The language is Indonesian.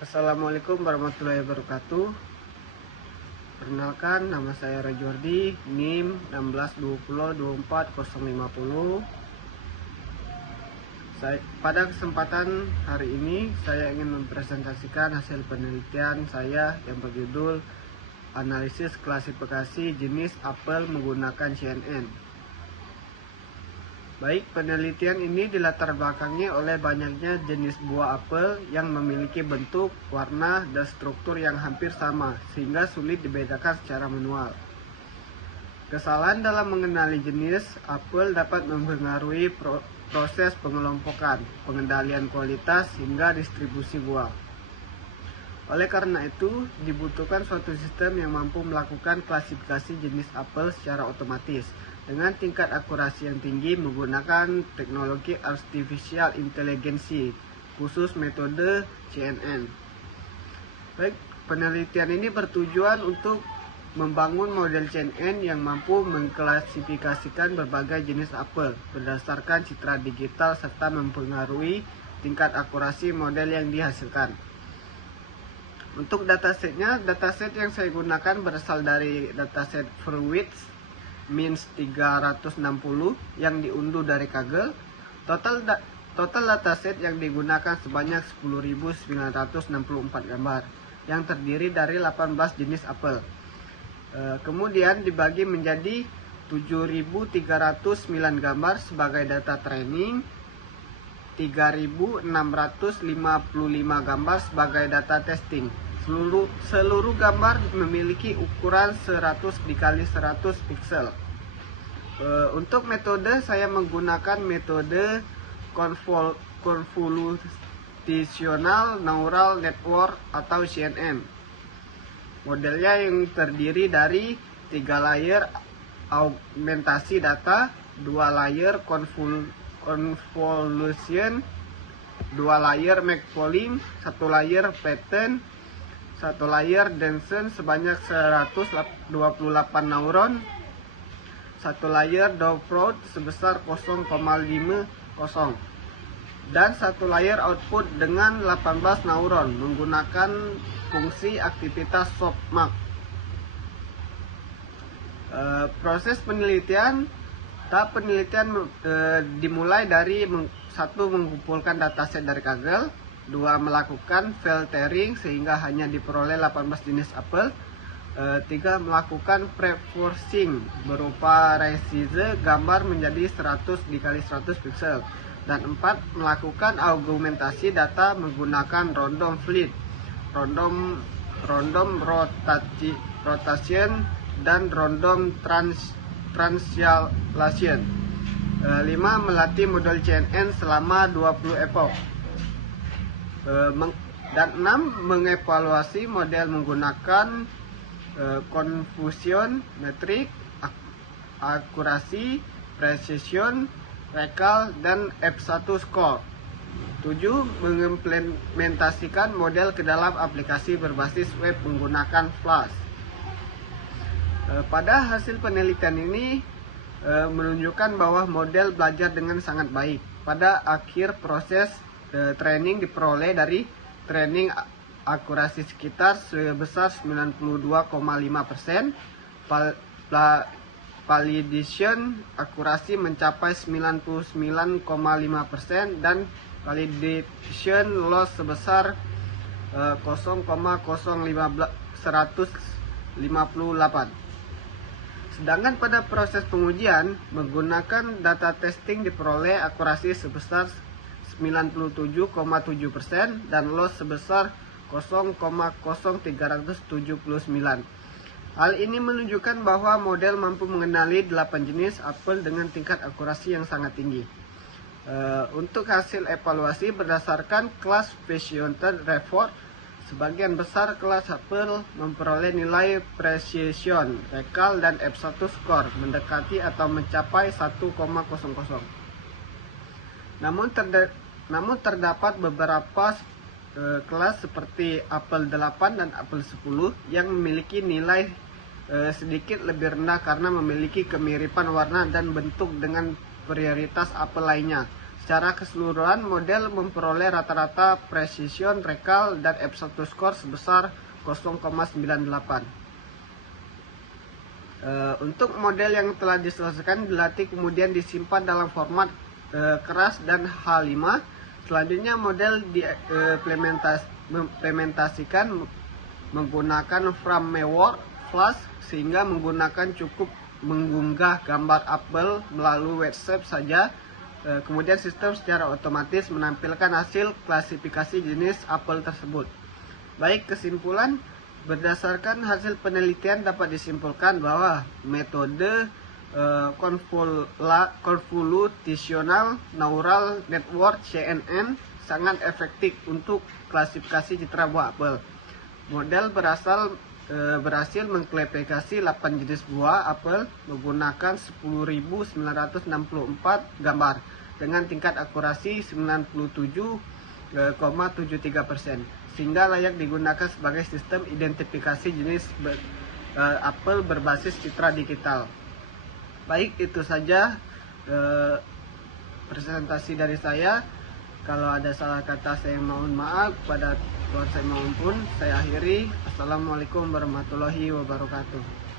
Assalamualaikum warahmatullahi wabarakatuh. Perkenalkan, nama saya Rajordi, NIM 162024050. Pada kesempatan hari ini saya ingin mempresentasikan hasil penelitian saya yang berjudul Analisis Klasifikasi Jenis Apel Menggunakan CNN. Baik, penelitian ini dilatar belakangi oleh banyaknya jenis buah apel yang memiliki bentuk, warna, dan struktur yang hampir sama, sehingga sulit dibedakan secara manual. Kesalahan dalam mengenali jenis apel dapat mempengaruhi proses pengelompokan, pengendalian kualitas, hingga distribusi buah. Oleh karena itu, dibutuhkan suatu sistem yang mampu melakukan klasifikasi jenis apel secara otomatis dengan tingkat akurasi yang tinggi menggunakan teknologi artificial intelligence, khusus metode CNN. Baik, penelitian ini bertujuan untuk membangun model CNN yang mampu mengklasifikasikan berbagai jenis apel berdasarkan citra digital serta mempengaruhi tingkat akurasi model yang dihasilkan. Untuk datasetnya, dataset yang saya gunakan berasal dari dataset Fruits Means 360 yang diunduh dari Kaggle. Total dataset yang digunakan sebanyak 10.964 gambar yang terdiri dari 18 jenis apel. Kemudian dibagi menjadi 7.309 gambar sebagai data training, 3.655 gambar sebagai data testing. Seluruh gambar memiliki ukuran 100 x 100 pixel. Untuk metode, saya menggunakan metode Convolutional Neural Network atau CNN. Modelnya yang terdiri dari 3 layer augmentasi data, 2 layer convolution, 2 layer MacPolling, 1 layer pattern, 1 layer Denson sebanyak 128 neuron, 1 layer Dovefroid sebesar 0,50, dan 1 layer output dengan 18 neuron menggunakan fungsi aktivitas softmax. Proses penelitian. Tahap penelitian dimulai dari 1. Mengumpulkan dataset dari Kaggle, 2. Melakukan filtering sehingga hanya diperoleh 18 jenis apel, 3. Melakukan pre-forcing berupa resize gambar menjadi 100 x 100 pixel, dan 4. Melakukan augmentasi data menggunakan random fleet, random rotation, dan random translation. 5. Melatih model CNN selama 20 epoch. Dan 6. Mengevaluasi model menggunakan confusion metric, akurasi, precision, recall, dan F1 score. 7. Mengimplementasikan model ke dalam aplikasi berbasis web menggunakan Flash. Pada hasil penelitian ini menunjukkan bahwa model belajar dengan sangat baik. Pada akhir proses training diperoleh dari training akurasi sekitar sebesar 92,5%, validation akurasi mencapai 99,5%, dan validation loss sebesar 0,0158. Sedangkan pada proses pengujian menggunakan data testing diperoleh akurasi sebesar 97,7% dan loss sebesar 0,0379. Hal ini menunjukkan bahwa model mampu mengenali 8 jenis apel dengan tingkat akurasi yang sangat tinggi. Untuk hasil evaluasi berdasarkan kelas Precision Report, sebagian besar kelas apel memperoleh nilai precision, recall, dan F1 score mendekati atau mencapai 1,00. Namun terdapat beberapa kelas seperti apel 8 dan apel 10 yang memiliki nilai sedikit lebih rendah karena memiliki kemiripan warna dan bentuk dengan prioritas apel lainnya. Secara keseluruhan, model memperoleh rata-rata precision, recall, dan absolute score sebesar 0,98. Untuk model yang telah diselesaikan dilatih kemudian disimpan dalam format keras dan H5. Selanjutnya model diimplementasikan menggunakan firmware Flash sehingga menggunakan cukup mengunggah gambar apel melalui website saja. Kemudian sistem secara otomatis menampilkan hasil klasifikasi jenis apel tersebut. Baik, kesimpulan, berdasarkan hasil penelitian dapat disimpulkan bahwa metode Convolutional Neural Network CNN sangat efektif untuk klasifikasi citra buah apel. Model berhasil mengklasifikasi 8 jenis buah apel menggunakan 10.964 gambar dengan tingkat akurasi 97,73%, sehingga layak digunakan sebagai sistem identifikasi jenis apel berbasis citra digital. Baik, itu saja presentasi dari saya. Kalau ada salah kata saya mohon maaf, pada Tuhan saya mohon pun. Saya akhiri. Assalamualaikum warahmatullahi wabarakatuh.